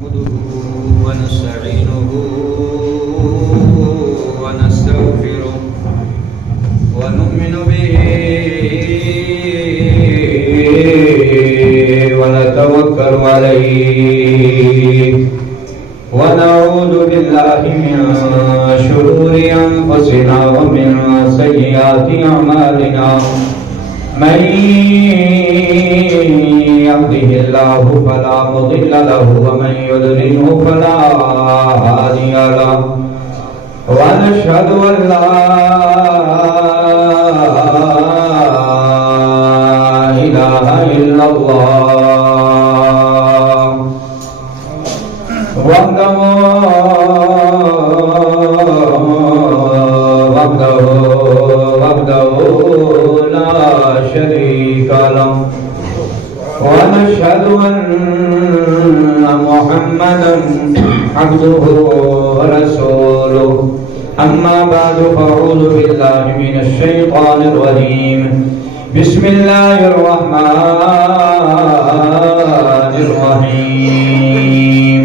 نحمده ونستعينه ونستغفره ونؤمن به ونتوكل عليه ونعوذ بالله من شرور أنفسنا ومن سيئات أعمالنا من يهده الله فلا مضل له ومن يضلله فلا هادي له ونشهد أن لا إله إلا الله وحده لا شريك له ونشهد أن محمدا عبده ورسوله أما بعد فأعوذ بالله من الشيطان الرجيم بسم الله الرحمن الرحيم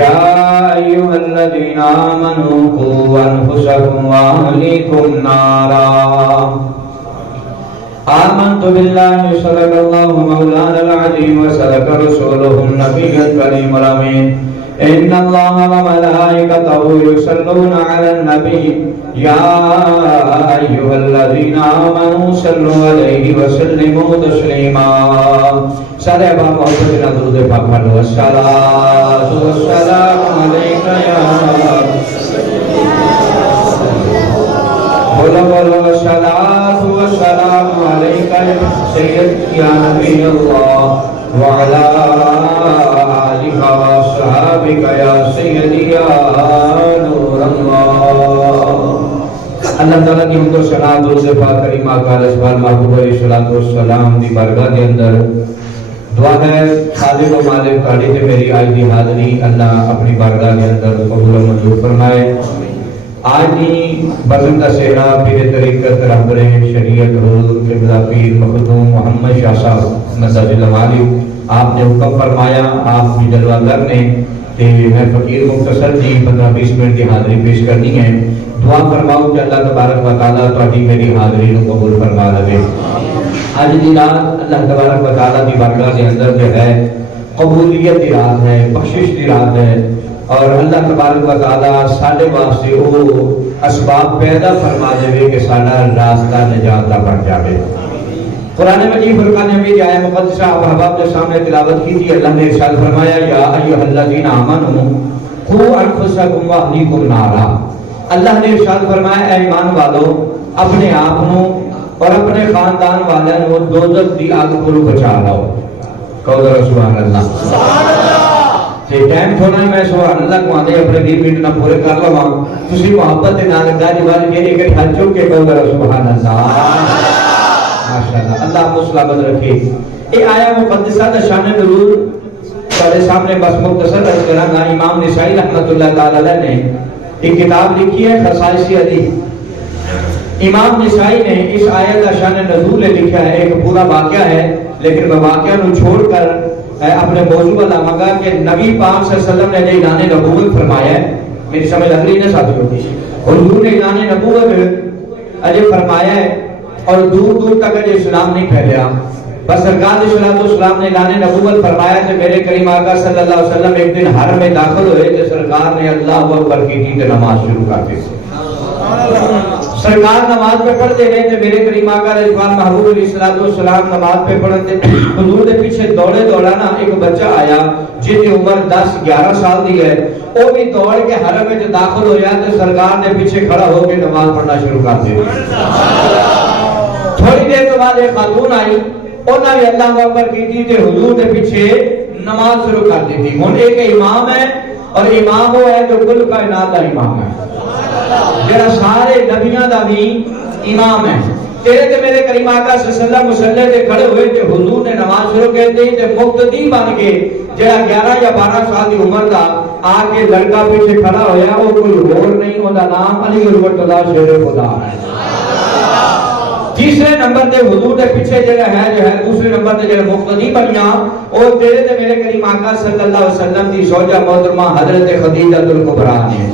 يا أيها الذين آمنوا قوا أنفسكم وأهليكم نارا آمنت بالله صدق الله مولانا العظيم وصدق رسوله النبي الكريم الأمين إن الله وملائكته يصلون على النبي يا أيها الذين آمنوا صلوا عليه وسلموا تسليما سارے باپ محبت بنا درود پاک پڑھو الصلاۃ والسلام علیک یا بولو بولو الصلاۃ والسلام علیک سید یا نبی اللہ وعلی آلہ وصحبہ یا سیدی یا نور اللہ تعالیٰ کی حمد و ثنا درود پاک کریمہ کا رسول محبوب علیہ الصلوۃ والسلام دی بارگاہ کے اندر دعا ہے خالق و مالک کاڑی تے میری آج دی حاضری اللہ اپنی بارگاہ کے اندر قبول و منظور فرمائے آج دی بزم کا سہرا پیر طریقت رہبر شریعت حضور قبلہ پیر مخدوم محمد شاہ صاحب مدد اللہ علیہ آپ نے حکم فرمایا آپ بھی جلوہ کرنے تے میں فقیر مختصر جی 15-20 منٹ کی حاضری پیش کرنی ہے دعا فرماؤ کہ اللہ تبارک و تعالیٰ تہاڈی میری حاضری کو قبول فرما لے آج دی رات اللہ تبارک و تعالیٰ کی بارگاہ کے اندر جو ہے قبولیت دی رات ہے بخشش دی رات ہے اور اللہ تبارک و تعالیٰ سارے واسطے وہ اسباب پیدا فرما دے کہ سارا راستہ نجات کا بن جائے قرآن مجید فرقان حمید آیہ مقدسہ احباب کے سامنے تلاوت کی تھی اللہ نے ارشاد فرمایا یا ایھا الذین آمنوا قوا انفسکم واہلیکم نارا اللہ نے ارشاد فرمایا اے ایمان والو اپنے آپ اور اپنے خاندان والوں کو دوزخ دی آگ کو بچا لو کہو ذرا سبحان اللہ تے ٹائم تھوڑا ہی میں سبحان اللہ کو آندے اپنے 20 منٹ نہ پورے کر لواں تسی محبت دے نال داری والی میری ایک ہاتھ چوک کے کہو ذرا سبحان اللہ ماشاءاللہ اللہ کو سلامت رکھے یہ آیا مقدسہ دا شان نزول تمہارے سامنے بس مختصر عرض کراں گا امام نسائی رحمۃ اللہ تعالی علیہ نے ایک کتاب لکھی ہے خصائص حدیث امام نسائی نے اس آیت کا شان نزول لکھا ہے ایک پورا واقعہ ہے لیکن وہ واقعہ نو چھوڑ کر اپنے موضوع والا مگا کہ نبی پاک صلی اللہ علیہ وسلم نے جو اعلان نبوت فرمایا ہے میری سمجھ لگ رہی ہے ساتھیوں حضور نے اعلان نبوت اجے فرمایا ہے اور دور دور تک اجے اسلام نہیں پھیلیا بس سرکار صلی اللہ علیہ وسلم نے اعلان نبوت فرمایا کہ میرے کریم آقا صلی اللہ علیہ وسلم ایک دن حرم میں داخل ہوئے تو سرکار نے اللہ اکبر کی تے نماز شروع کر دی سرکار نماز پہ پڑھتے رہے تھے میرے کریم آقا رضوان محبوب علیہ السلام نماز پہ پڑھتے حضور کے پیچھے دوڑے دوڑانا ایک بچہ آیا جس کی عمر 10-11 سال دی ہے وہ بھی دوڑ کے حرم میں داخل ہو جائے تو سرکار نے پیچھے کھڑا ہو کے نماز پڑھنا شروع کر دی تھوڑی دیر کے بعد ایک خاتون آئی انہوں نے اللہ اکبر کی تھی تے حضور کے پیچھے نماز شروع کر دی تھی ہن ایک امام ہے اور امام وہ ہے جو کل کائنات کا امام ہے جڑا سارے نبیوں دا بھی امام ہے تیرے تے میرے کریم آقا صلی اللہ علیہ وسلم مصلی تے کھڑے ہوئے تے حضور نے نماز شروع کر دی تے مقتدی بن کے جڑا 11 یا 12 سال دی عمر دا آ کے لڑکا پیچھے کھڑا ہویا وہ کوئی اور نہیں، اوندا نام علی رضی اللہ شیر خدا ہے۔ تیسرے نمبر تے حضور دے پیچھے جو ہے دوسرے نمبر تے جو مقتدی بنیاں اور تیرے تے میرے کریم آقا صلی اللہ علیہ وسلم دی زوجہ محترمہ حضرت خدیجہ الکبریٰ نے.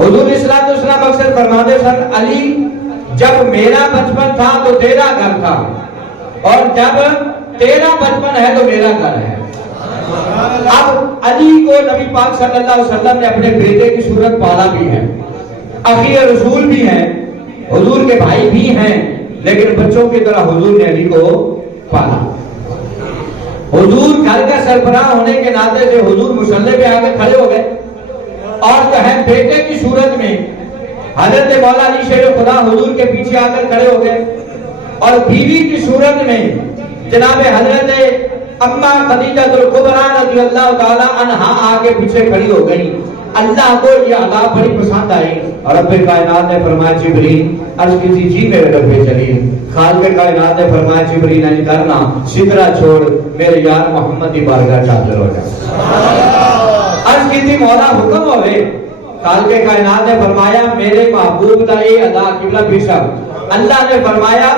حضور صلی اللہ علیہ وسلم اکثر فرماتے سن علی جب میرا بچپن تھا تو تیرا گھر تھا اور جب تیرا بچپن ہے تو میرا گھر ہے. اب علی کو نبی پاک صلی اللہ علیہ وسلم نے اپنے بیٹے کی صورت پالا بھی ہے, اخی رسول بھی ہیں, حضور کے بھائی بھی ہیں, لیکن بچوں کی طرح حضور نے علی کو پالا. حضور گھر کا سربراہ ہونے کے ناطے سے حضور مصلی پہ آگے کھڑے ہو گئے اور جو ہے بیٹے کی صورت میں حضرت مولا علی شیر خدا حضور کے پیچھے آ کر کھڑے ہو گئے اور بیوی کی صورت میں جناب حضرت اما خدیجہ الکبریٰ رضی اللہ تعالی عنہا آگے پیچھے کھڑی ہو گئی. اللہ کو یہ عطا بڑی پسند آئی اور رب کائنات نے فرمایا جبریل عرض کی جی میرے رب جلیل. خالق کائنات نے فرمایا جبریل نہیں کرنا, سدرا چھوڑ میرے یار محمد کی بارگاہ حاضر ہو جا. عرض کی مولا حکم ہوئے. خالق کائنات نے فرمایا میرے محبوب کا یہ ادا قبلہ پیشہ. اللہ نے فرمایا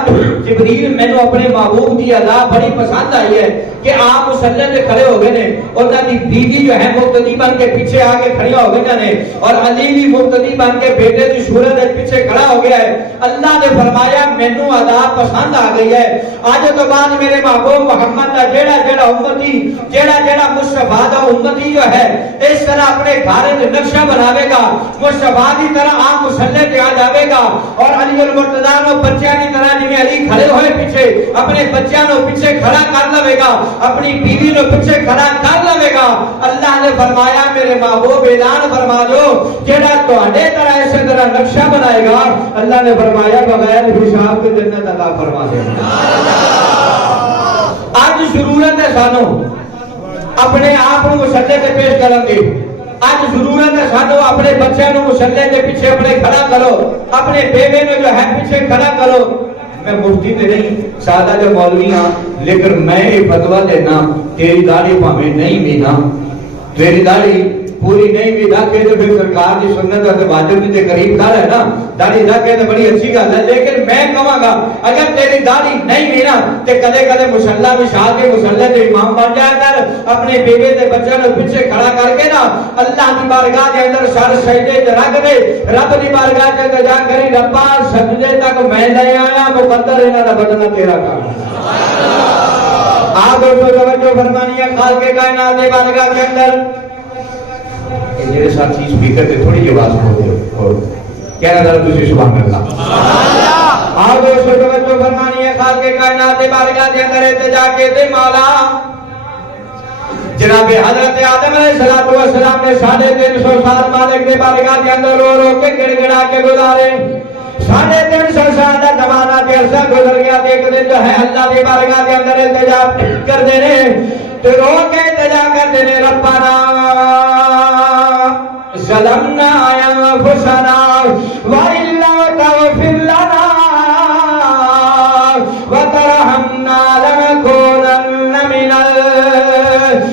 جبریل میں نے اپنے محبوب کی ادا بڑی پسند آئی ہے کہ آپ مصلی پہ کھڑے ہو گئے نے اور تاکہ بیوی جو ہے مقتدی بن کے پیچھے آگے کھڑی ہو گئے نے اور علی بھی مقتدی بن کے بیٹے کی صورت میں پیچھے کھڑا ہو گیا ہے. اللہ نے فرمایا مینوں ادا پسند آ گئی ہے. آج تو بعد میرے محبوب محمد کا جیڑا جیڑا امتی جیڑا مصطفیٰ دا امتی جو ہے اس طرح اپنے گھر میں نقشہ بناوے گا, مصطفیٰ کی طرح آپ مصلی پہ آ جاوے گا اور علی المرتضیٰ بچیاں کی طرح جی علی کھڑے ہوئے پیچھے اپنے بچیاں نو پیچھے کھڑا کر لوے گا, اپنی بیوی نو پیچھے کھڑا کر لوے گا. اللہ نے فرمایا میرے محبوب اعلان فرما دو جیڑا تواڈے طرح اسی طرح نقشہ بنائے گا اللہ نے فرمایا بغیر حساب کے جنت عطا فرما دے گا. آج ضرورت ہے سانو اپنے آپ کو مصلی تے پیش کرن دی. آج ضرورت ہے سانو اپنے بچے نو مصلی کے پیچھے اپنے کھڑا کرو, اپنے بیوے نو جو ہے پیچھے کھڑا کرو. میں مفتی تے نہیں سادہ جو مولوی ہاں لیکن میں یہ فتویٰ دینا تیری داڑھی پاویں نہیں بھی نا, تیری داڑھی پوری نہیں بھی رکھے تو پھر سرکار کی سنت اور واجب کے قریب کر ہے نا, داڑھی رکھے تو بڑی اچھی گل ہے. لیکن میں کہوں گا اگر تیری داڑھی نہیں بھی نا تے کدے کدے مصلی بچھا کے مصلی تے امام بن جایا کر, اپنے بیوے تے بچوں کو پیچھے کھڑا کر کے نا اللہ کی بارگاہ کے اندر سر سجدے تے رکھ دے, رب کی بارگاہ کے اندر جا کر ربا سجدے تک میں لے آیا مقدر انہاں دا بدلنا تیرا کام. آپ کو توجہ فرمانی ہے خالق کائنات کی بارگاہ کے اندر میرے ساتھی سپیکر تے تھوڑی جی آواز ہو کہنا ذرا تسی سبحان اللہ. آپ کو توجہ فرمانی ہے خالق کائنات کی بارگاہ کے اندر التجا کے تے مولا جناب حضرت آدم علیہ السلام نے 350 سال مالک کے بارگاہ کے اندر رو رو کے گڑ گڑا کے گزارے. 350 سال کا زمانہ تے عرصہ گزر گیا. ایک دن جو ہے اللہ کی بارگاہ کے اندر التجا کر دینے تو رو کے التجا کر دینے ربنا ظلمنا انفسنا وان لم تغفر لنا وترحمنا لنكونن من الخاسرين.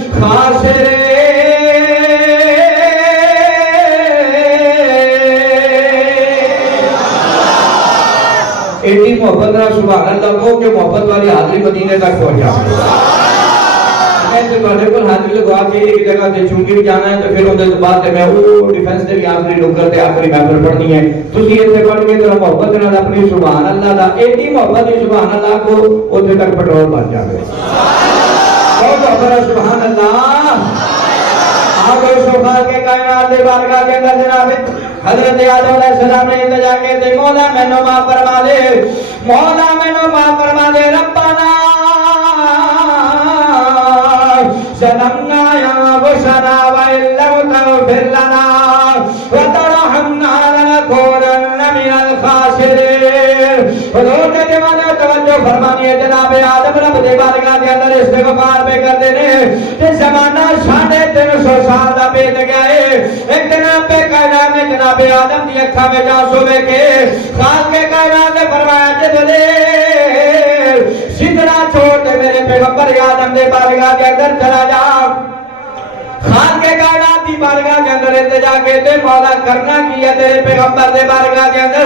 ایٹی محبت رہا سبحان اللہ کو کہ محبت والی حاضری مدینے تک پہنچا. ایسے بڑے کو حاضری لگوا کے ایک جگہ سے چونکہ بھی جانا ہے تو پھر اندر بعد میں وہ ڈیفنس کے آخری نکر تے آخری محفل پڑھنی ہے تسی ایتھے پڑھ کے ذرا محبت نال اپنی سبحان اللہ دا ایڈی محبت ہے سبحان اللہ کو اوتھے تک پٹرول بن جاوے. بہت بڑا سبحان اللہ. آپ صفا کے کائنات کی بارگاہ کے اندر جناب حضرت آدم علیہ السلام نے التجا کے تے مولا مینوں معاف فرما دے, مولا مینوں معاف فرما دے. ربنا ظلمنا انفسنا وان لم تغفر لنا وترحمنا لنكونن من الخاسرين. حضور نے جماعت توجہ فرمانی ہے جناب آدم رب دی بارگاہ کے اندر استغفار پہ کر دینے کہ زمانہ 350 سال دا بیت گیا ہے. ایک دن پہ کائنات نے جناب آدم دی اکھاں میں جانسو کے خالق کائنات نے فرمایا جبریل سدرا چھوڑ دے میرے پیغمبر آدم دے بارگاہ کے اندر چلا جا. خالق خالق کائنات دی بارگاہ کے اندر التجا کہتے مولا کرنا کی ہے تیرے پیغمبر دے بارگاہ کے اندر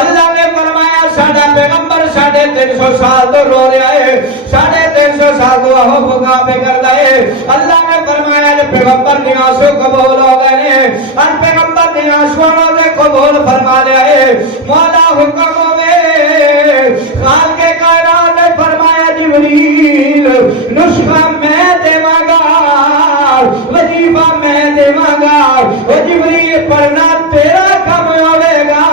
اللہ نے فرمایا ساڈا پیغمبر 350 سال تو رو رہا ہے 350 سال تو وہ بھگا پہ کرتا ہے اللہ نے فرمایا کہ پیغمبر دی آنسو قبول ہو گئے ہیں اور پیغمبر دی آنسو نے قبول فرما لیا ہے مولا حکم ہوئے خالق کائنات نے فرمایا جبریل نسخہ میں دیواں گا وظیفہ میں دیواں گا وہ جبریل پڑھنا تیرا کم ہوئے گا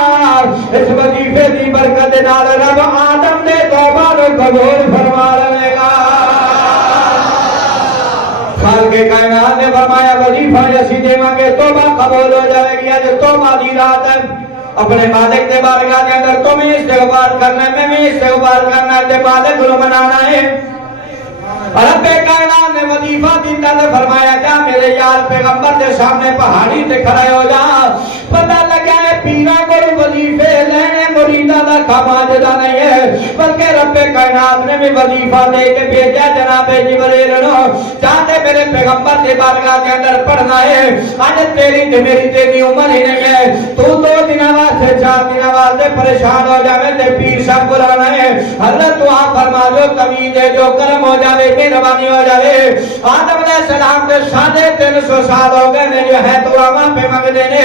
اس وظیفے دی برکت نال رب آدم دے توبہ نو قبول فرما لے گا خالق کائنات نے فرمایا وظیفہ اسی دیواں گے توبہ قبول ہو جائے گی آج توبہ دی رات ہے اپنے مالک دے بارگاہ کے اندر تمہیں استغفار کرنا ہے میں استغفار کرنا ہے تے مالک کو منانا ہے رب کائنات نے وظیفہ دیتا نے فرمایا جا میرے یار پیغمبر دے سامنے پہاڑی تے کھڑے ہو جا پتہ لگا ہے پیرا کوئی وظیفے لینے مریدہ دا کھماجدہ نہیں ہے بلکہ رب کائنات نے بھی وظیفہ دے کے بھیجا جناب جبریل نو چاہتے میرے پیغمبر دے بارگاہ کے اندر پڑھنا ہے آج تیری تے میری تیری عمر ہی نہیں ہے تو 2 دن واسطے 4 دن واسطے پریشان ہو جاوے تے پیر صاحب بلانا ہے حضرت دعا فرما دو تمیز ہے جو کرم ہو جاوے مہربانی ہو جائے آدم علیہ السلام کے 350 سال ہو گئے جو ہے تو آواں پہ مانگ دینے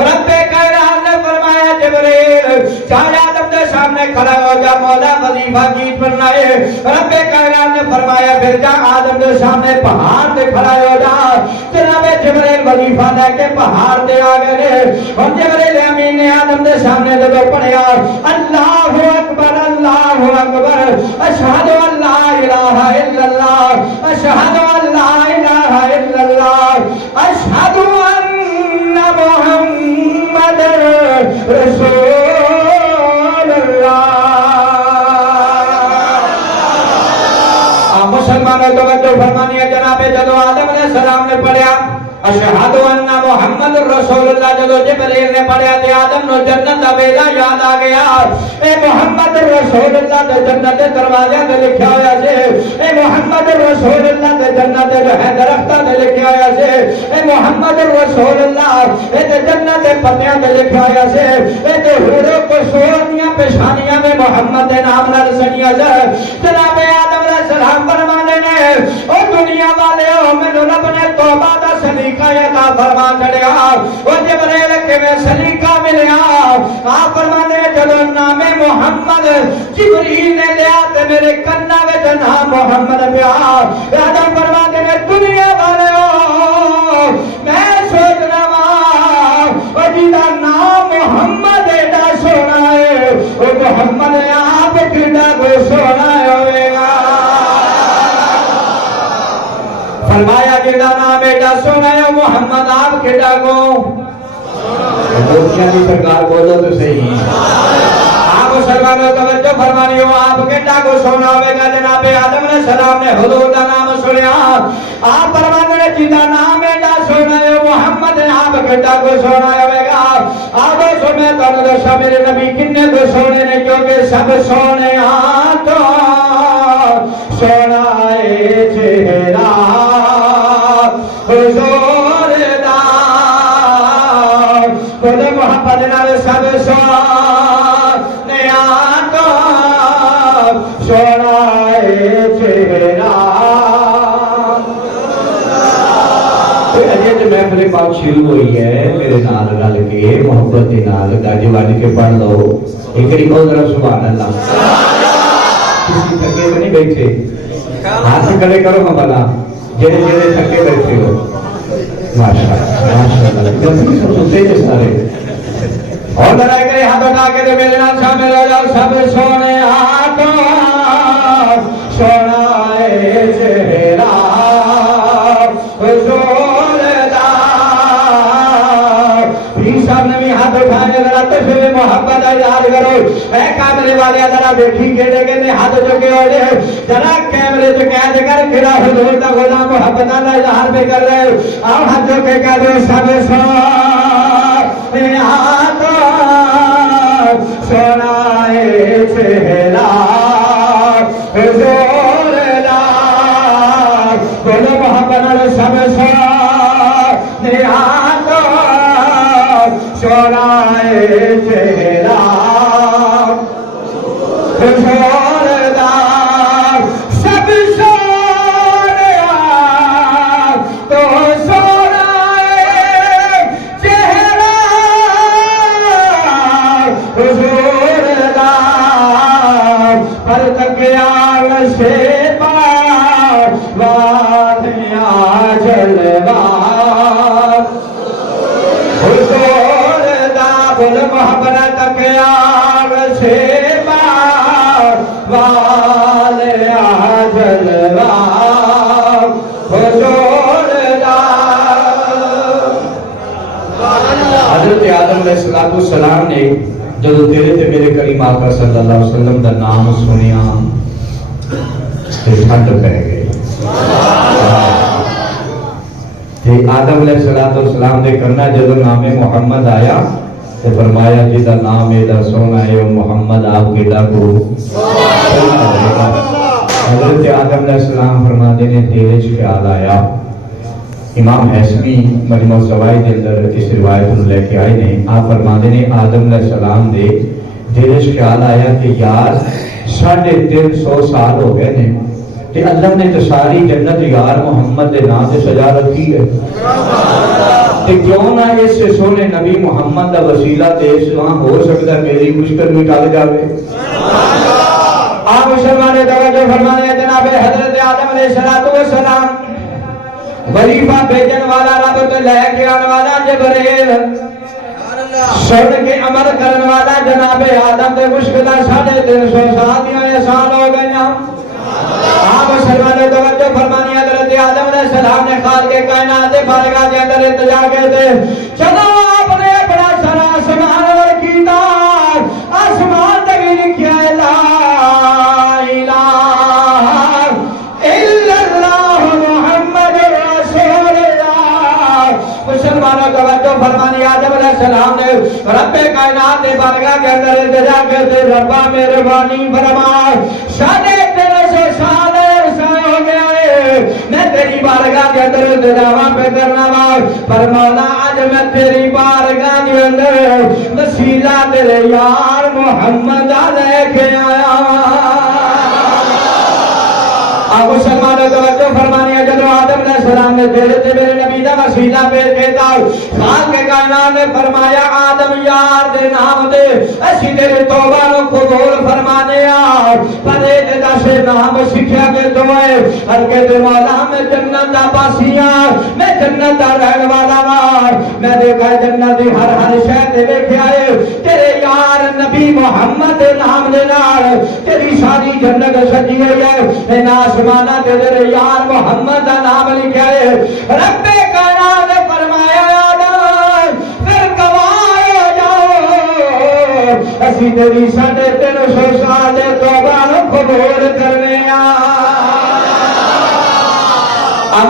رب کائنات نے فرمایا جبریل چاہے آدم کے سامنے کھڑا ہو جا مولا وظیفہ گیت پڑھنا ہے رب کائنات نے فرمایا پھر جا آدم کے سامنے پہاڑ پہ کھڑا ہو جا جناب جبریل وظیفہ لے کے پہاڑ پہ آ گئے اور جبریل امین نے آدم کے سامنے جب پڑھیا اللہ اکبر اشہد ان لا الہ الا اللہ اشہد ان لا الہ الا اللہ اشہد ان محمد رسول اللہ مسلمانوں توجہ فرمانی ہے جناب جدو آدم علیہ السلام نے پڑھیا اشہد ان محمد رسول اللہ جدو جبریل نے پڑھیا تے آدم نو جنت دا ویلا یاد آ گیا اے محمد رسول اللہ دے جنت دے دروازے تے لکھیا ہویا سی اے محمد رسول اللہ دے جنت دے جو ہے درختاں تے لکھیا ہویا سی اے محمد رسول اللہ اے تے جنت دے پتیاں تے لکھیا ہویا سی اے تے حوروں کو سونیاں پیشانیاں میں محمد دے نام نال سنیا سی جناب آدم علیہ السلام فرمانے نے او دنیا والے او مینوں رب نے توبہ دا سلیقہ عطا فرما چھڑیا او جبریل کیویں سلیقہ ملیا آپ فرمانے جدو نام محمد جبریل نے لیا تے میرے کنا وچ نام محمد پیا آدم فرماتے نے دنیا والے میں سوچنا وا او جیدا نام محمد ایڈا سونا ہے او محمد آپ کیڈا کوئی سونا ہوئے گا فرمایا جیدا نام ایڈا سونا ہے محمد آپ کیڈا کو دوسرا کی سرکار بولو تو صحیح آپ مسلمانوں توجہ فرمانی ہو آپ کیڈا کو سونا ہوئے گا جناب آدم علیہ السلام نے حضور دا نام سنیا آپ فرمانے نے جیدا نام ایڈا سونا ہے محمد آپ کیڈا کو سونا ہوئے گا آپ سنے تو دسا میرے نبی کنے کو سونے نے کیونکہ سب سونے تو سونا ہے چہرہ حضور دا بولے محبت نال سب سونے تو سونا ہے چہرہ اجے محفل پاک شروع ہوئی ہے میرے نال رل کے محبت کے نال گج وج کے پڑھ لو ایکڑی کو ذرا سبحان اللہ کسی تھکے تو نہیں بیٹھے ہاتھ کھڑے کرو مبلا جڑے جڑے تھکے بیٹھے ہو ماشاءاللہ ماشاءاللہ سنتے جس سارے اور ذرا ایک ہاتھ اٹھا کے تو میرے نال شامل ہو جاؤ سب سونے ہاتھوں سونا ہے چہرہ حضور دا پیر صاحب نے بھی ہاتھ اٹھائے ذرا تشریف محبت اظہار کرو اے کیمرے والے ذرا دیکھی کہتے کہتے ہاتھ چکے ہو جائے ذرا کیمرے سے قید کر کھڑا حضور دا غلام محبت کا اظہار بھی کر رہے آؤ ہاتھ چکے کہہ دو سب سونا ہے چہرہ حضور دا بولو محبت سب سونائے چہرہ حضوردار سب سونیا تو سونائے چہرہ حضوردار پر تکیال سے پار وادیا جلوار حضوردار بول محبت تکیال سے پار وادیا جلوار حضوردار حضرت آدم علیہ السلام نے جب تیرے تے میرے کریم آقا صلی اللہ علیہ وسلم دا نام سنیا تے ٹھنڈ پہ گئی تے آدم علیہ السلام نے کرنا جب نام محمد آیا تے فرمایا جیدہ نام ایدہ سونا ہے محمد آپ کے ڈاکو حضرت آدم علیہ السلام فرما دینے دل وچ خیال آیا امام حسبی مجموع الزوائد کے اندر اس روایت کو لے کے آئے نے آپ فرماندے نے آدم علیہ السلام دے دل وچ خیال آیا کہ یار 350 سال ہو گئے نے کہ اللہ نے تو ساری جنت یار محمد دے نام سے سجا رکھی ہے کہ کیوں نہ اس سے سونے نبی محمد دا وسیلہ دیش وہاں ہو سکتا ہے میری مشکل مٹا جاوے آپ مسلمان توجہ فرمانے جناب حضرت آدم علیہ السلام وظیفہ بھیجن والا رب تو لے کے آنے والا جبریل سن کے عمل کرنے والا جناب آدم دے مشکلہ 350 سال دیا احسان ہو گئے آپ مسلمان توجہ فرمانی حضرت آدم علیہ السلام نے خالق کائنات بارگاہ کے اندر التجا کہتے چلو آپ نے بڑا سارا آسمان اور کیتا آسمان تک لکھیا ہے لا الہ الا اللہ محمد رسول اللہ مسلمانوں توجہ فرمانی آدم علیہ السلام نے رب کائنات نے بارگاہ کے اندر التجا کہتے ربا مہربانی فرما 350 سال ہو گیا ہے میں تیری بارگاہ کے اندر التجا پہ کرنا پر مولا آج میں تیری بارگاہ کے اندر وسیلہ تیرے یار محمد لے کے آیا آپ مسلمانوں توجہ فرمانی ہے جب آدم علیہ السلام نے تیرے تے میرے نبی دا وسیلہ پیش کیتا خالق کے کائنات نے فرمایا آدم یار دے نام دے اسی تیرے توبہ نو قبول فرمانے پر اے دس نام سکھیا کے تو ہے ہر کے تے مولا میں جنت دا پاسیاں میں جنت دا رہن والا میں دیکھا جنت دی ہر شے تے ویکھیا ہے تیرے یار نبی محمد دے نام دے نال تیری ساری جنت سجی ہوئی ہے آسمانہ تیرے یار محمد دا نام لکھا ہے رب کائنات نے فرمایا آدم پھر گواہ ہو جاؤ اسی تیری 350 سال دے توبہ نو قبول کرنے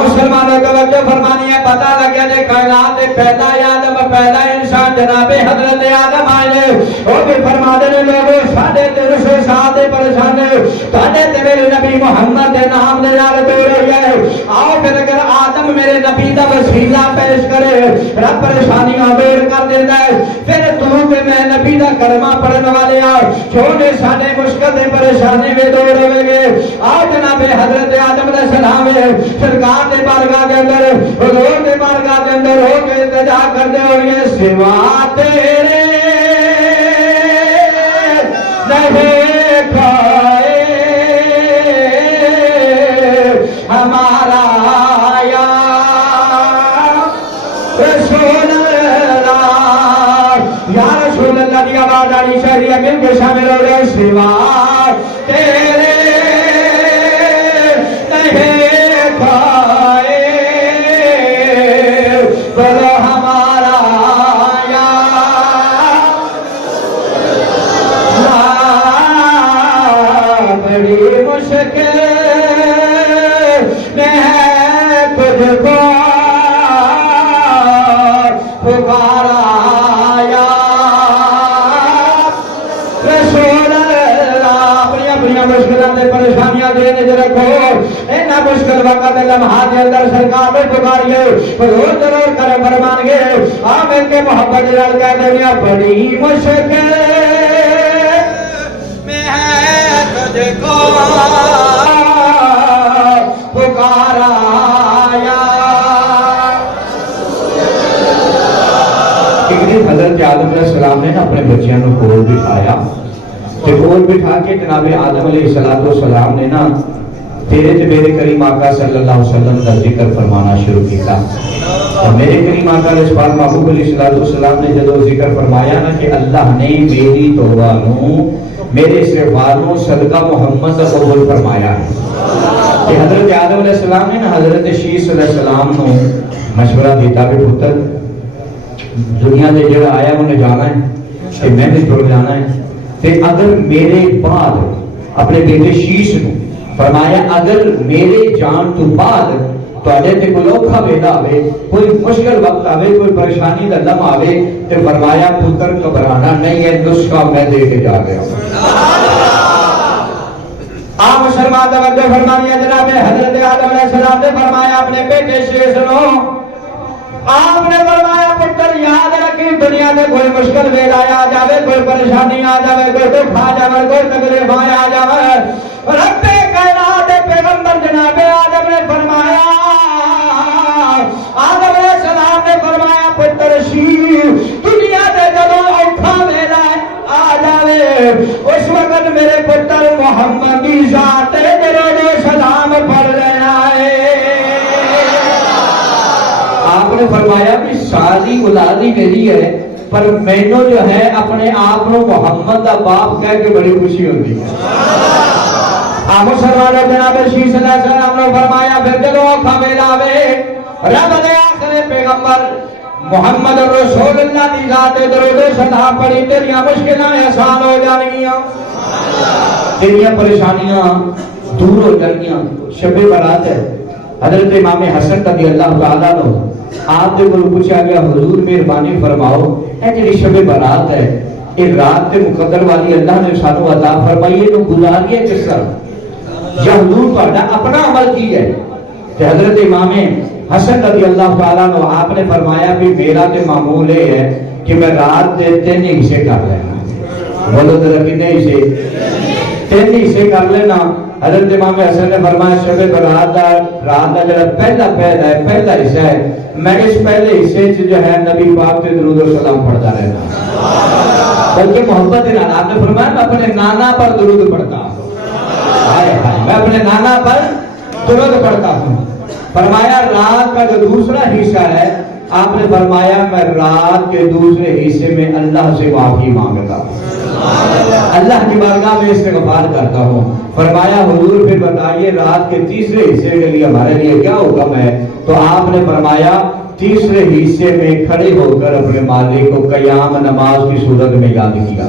مسلمانوں توجہ فرمانی ہے پتہ لگیا جے کائنات دے پہلا آدم پہلا انسان جناب حضرت آدم آئے وہ بھی فرما دے لوگوں 350 سال دے پریشان تانے تے میرے نبی محمد دے نام دے نال دور ہوئی ہے آؤ پھر اگر آدم میرے نبی دا وسیلہ پیش کرے رب پریشانیاں دور کر دیتا ہے پھر تو تے میں نبی دا کلمہ پڑھنے والے چھوٹے سانے مشکل دے پریشانی میں دور ہوئے گے آؤ جناب حضرت آدم علیہ السلام سرکار دے بارگاہ کے اندر حضور دے بارگاہ کے اندر ہو کے التجا کرتے ہو یہ سوا تیرے نہیں کھائے ہمارا یا رسول اللہ یا رسول اللہ کی آواز آنی شہری اکل کے شامل ہو رہے سوا تیرے نہیں بولو ہمارا یا بڑی مشکل میں ہے تجھ کو پکارا یا رسول اللہ وقت لمحات کے اندر سرکار میں پکاریے حضور ضرور کرے فرمان گے آمین کے محبت جلال کہتے ہیں بڑی مشکل میں ہے تجھ کو پکارا حضرت آدم علیہ السلام نے اپنے بچیاں کو کول بٹھایا تے کول بٹھا کے جناب آدم علیہ السلام نے نا تیرے تے میرے کریم آقا صلی اللہ علیہ وسلم کا ذکر فرمانا شروع کیا اور میرے کریم آقا علیہ محبوب علیہ السلام نے جب ذکر فرمایا نا کہ اللہ نے میری توبہ نو میرے استغفار نو صدقہ محمد کا قبول فرمایا ہے کہ حضرت آدم علیہ السلام نے نا حضرت شیس علیہ السلام نو مشورہ دیتا بھی پتر دنیا میں جگہ آیا انہیں جانا ہے کہ میں نے چھوڑ جانا ہے کہ اگر میرے بعد اپنے بیٹے شیش نے فرمایا اگر میرے جان تو بعد تو آجے تے کوئی اوکھا بیدا آوے کوئی مشکل وقت آوے کوئی پریشانی دا لم آوے تے فرمایا پتر گھبرانا نہیں ہے نسخہ میں دے کے جا گیا آپ مسلمان توجہ فرمانی جناب حضرت آدم علیہ السلام نے فرمایا اپنے بیٹے شیش نو آپ نے فرمایا پتر یاد رکھی دنیا میں کوئی مشکل ویلا آ جاوے کوئی پریشانی آ جاوے کوئی دکھ آ جاوے کوئی تکلیف آ جاوے رب کائنات پیغمبر جناب آدم نے فرمایا آدم علیہ السلام نے فرمایا پتر شیر دنیا میں جب اوکھا ویلا آ جاوے اس وقت میرے پتر محمد کی ذات درود و سلام پڑھ لینا ہے آپ نے فرمایا کہ شادی اولادی میری ہے پر مینو جو ہے اپنے آپ کو محمد کا باپ کہہ کے بڑی خوشی ہوتی ہے آپ مسلمان جناب شیس علیہ السلام نے فرمایا پھر جب اوکھا ویلا آوے رب دے آخر پیغمبر محمد رسول اللہ دی ذات درود و سلام پڑھی تیریاں مشکلیں آسان ہو جانگیاں تیریاں پریشانیاں دور ہو جانگیاں شب برات ہے حضرت امام حسن رضی اللہ تعالیٰ عنہ آپ نے کو پوچھا گیا حضور مہربانی فرماؤ اے جڑی شب برات ہے ایک رات تے مقدر والی اللہ نے سانو عطا فرمائی ہے تو گزاریے کس طرح یا حضور تہاڈا اپنا عمل کی ہے تے حضرت امام حسن رضی اللہ تعالیٰ عنہ آپ نے فرمایا کہ میرا تے معمول ہے کہ میں رات دے 3 حصے کر لینا بولو ذرا کتنے حصے 3 حصے کر لینا حضرت امام حسن نے فرمایا شب برات کا جڑا پہلا حصہ ہے میں اس پہلے حصے جو ہے نبی پاک سے درود و سلام پڑھتا رہتا بلکہ محبت آپ نے فرمایا میں اپنے نانا پر درود پڑھتا ہوں میں اپنے نانا پر درود پڑھتا ہوں فرمایا رات کا جو دوسرا حصہ ہے آپ نے فرمایا میں رات کے دوسرے حصے میں اللہ سے معافی مانگتا ہوں اللہ کی بارگاہ میں استغفار کرتا ہوں فرمایا حضور پھر بتائیے رات کے تیسرے حصے کے لیے ہمارے لیے کیا حکم ہے تو آپ نے فرمایا تیسرے حصے میں کھڑے ہو کر اپنے مالک کو قیام نماز کی صورت میں یاد کیا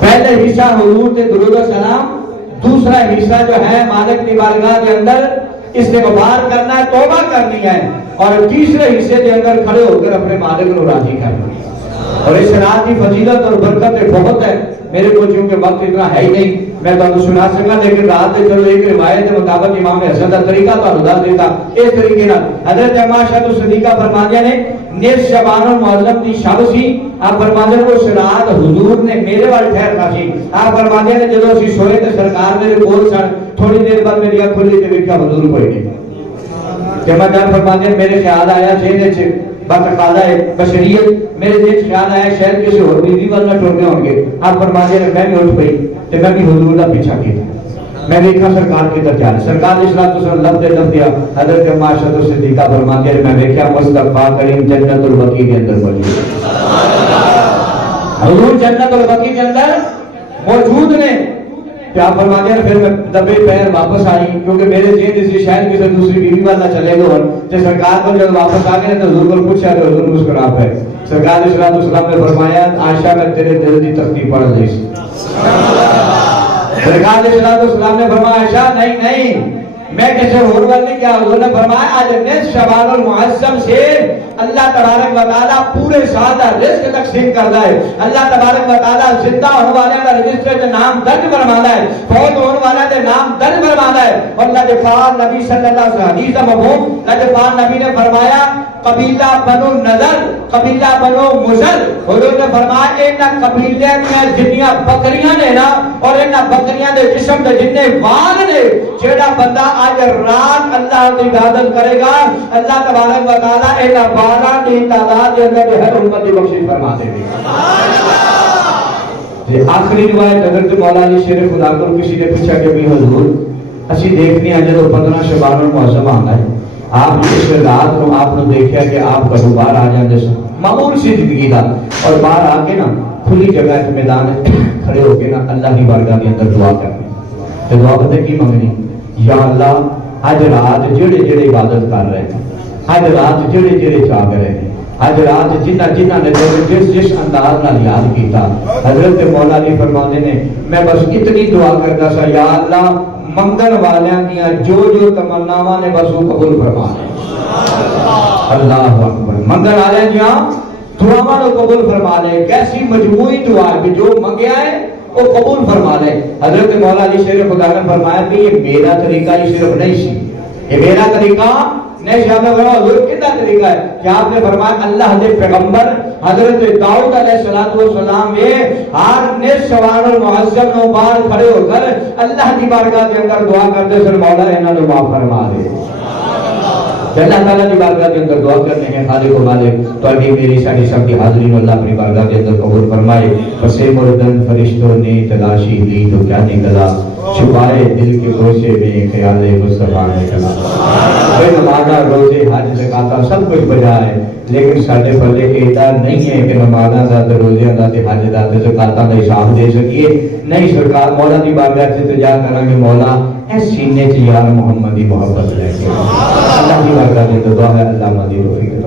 پہلے حصہ حضور سے درود و سلام دوسرا حصہ جو ہے مالک کی بارگاہ کے اندر استغفار کرنا ہے توبہ کرنی ہے اور تیسرے حصے کے اندر کھڑے ہو کر اپنے مالک کو راضی کرنا ہے اور اس رات کی فضیلت اور برکت بہت ہے میرے کو چونکہ وقت اتنا ہے ہی نہیں میں تو سنا سکا لیکن رات سے چلو ایک روایت کے مطابق امام حسن کا طریقہ تو بتا دیتا اس طریقے نال حضرت عائشہ صدیقہ فرمایا نے نیس شبان المعظم کی شب سی آپ فرماتے ہیں اس رات حضور نے میرے وال ٹھہرنا سی آپ فرماتے ہیں جب اسی سوئے تے سرکار میرے کول سن تھوڑی دیر بعد میری اکھ کھلی تے ویکھیا حضور کوئی نہیں جب میں فرماتے ہیں میرے خیال آیا ذہن وچ بتقاضا بشریت میرے دل خیال آیا شاید کسی اور بیوی والا ٹوٹنے ہوں گے آپ فرماتے ہیں میں بھی اٹھ پئی تے میں بھی حضور کا پیچھا کیا میں دیکھا سرکار کی طرف جا رہا سرکار نے اشارت سے لفظ دیا حضرت عائشہ صدیقہ فرماتے ہیں میں دیکھا مصطفی کریم جنت البقیع کے اندر موجود حضور جنت البقیع کے اندر موجود نے کیا فرماتے ہیں پھر میں دبے پیر واپس آئی کیونکہ میرے ذہن سے شاید کسی دوسری بیوی والا چلے گا تو سرکار کو جب واپس آ گئے تو حضور کو پوچھا تو حضور مسکرا پے سرکار علیہ السلام نے فرمایا عائشہ میں تیرے دل کی تختی پڑھ لی سرکار علیہ السلام نے فرمایا عائشہ نہیں میں کسی اور وال نہیں کیا حضور نے فرمایا آج نصف شعبان المعظم سے اللہ تبارک و تعالیٰ پورے سال کا رزق تقسیم کرتا ہے. اللہ تبارک و تعالیٰ زندہ ہونے والے کا رجسٹر میں نام درج فرماتا ہے, فوت ہونے والے کے نام درج فرماتا ہے. اور اللہ کے پاک نبی صلی اللہ علیہ وسلم حدیث کا مفہوم, اللہ کے پاک نبی نے فرمایا قبیلہ بنو نذر, قبیلہ بنو مزر, حضور نے فرمایا ان قبیلے میں جتنیاں بکریاں نے نا اور ان بکریاں دے جسم دے جتنے وال نے, جیڑا بندہ آج رات اللہ کی عبادت کرے گا اللہ تبارک و تعالیٰ ان والاں دی تعداد دے اندر ہر امت کی بخشش فرما دے گا. یہ آخری روایت حضرت مولا علی شیر خدا کو کسی نے پوچھا کہ بھی حضور اسی دیکھنے ہیں جب 15 شعبان المعظم آتا ہے, آپ اس رات کو آپ نے دیکھا کہ آپ کبھی باہر آ جاندے سن معمول سی زندگی دا, اور باہر آ کے نا کھلی جگہ میدان کھڑے ہو کے نا اللہ کی بارگاہ کے اندر دعا کرنی. تے دعا پتہ کی منگنی, یا اللہ اج رات جڑے جڑے عبادت کر رہے ہیں, اج رات جڑے جڑے چاہ رہے ہیں, اج رات جنہ نے جس انداز نال یاد کیتا, حضرت مولا علی فرماتے نے میں بس اتنی دعا کرتا سا, یا اللہ منگن والیاں دیاں جو تمناواں نے بس وہ قبول فرما لے. اللہ اکبر, منگن والیاں دیاں دعاواں کو قبول فرما لے. کیسی مجموعی دعا کہ جو منگیا ہے وہ قبول فرما لے. حضرت مولا علی شیر خدا نے فرمایا کہ یہ میرا طریقہ ہی صرف نہیں سی, یہ میرا طریقہ نہیں سی. ہمیں فرمایا حضور کتنا طریقہ ہے کہ آپ نے فرمایا اللہ کے پیغمبر حضرت داؤد علیہ السلام میں ہر نصف شوال المعظم نو بار کھڑے ہو کر اللہ کی بارگاہ کے اندر دعا کرتے سن, مولا انہاں نو معاف فرما دے. اللہ تعالیٰ کی بارگاہ کے اندر دعا کرنے ہیں خالق و مالک تو ابھی میری ساری سب کی حاضری میں اللہ اپنی بارگاہ کے اندر قبول فرمائے. پسے مردن فرشتوں نے تلاشی لی تو کیا نکلا, چھپائے دل کے گوشے میں خیال مصطفیٰ نے چلا. بے نمازہ روزے حج زکاتہ سب کچھ بجا ہے, لیکن سارے پلے ایتا نہیں ہے کہ نمازہ دا روزے دا حج دا زکاتہ دا حساب دے سکیے. نہیں, سرکار مولا کی بارگاہ سے تجا کریں گے مولا اے سینے چ یار محمد کی محبت لے کے اللہ کی بارگاہ میں دعا ہے اللہ مدی روفی کے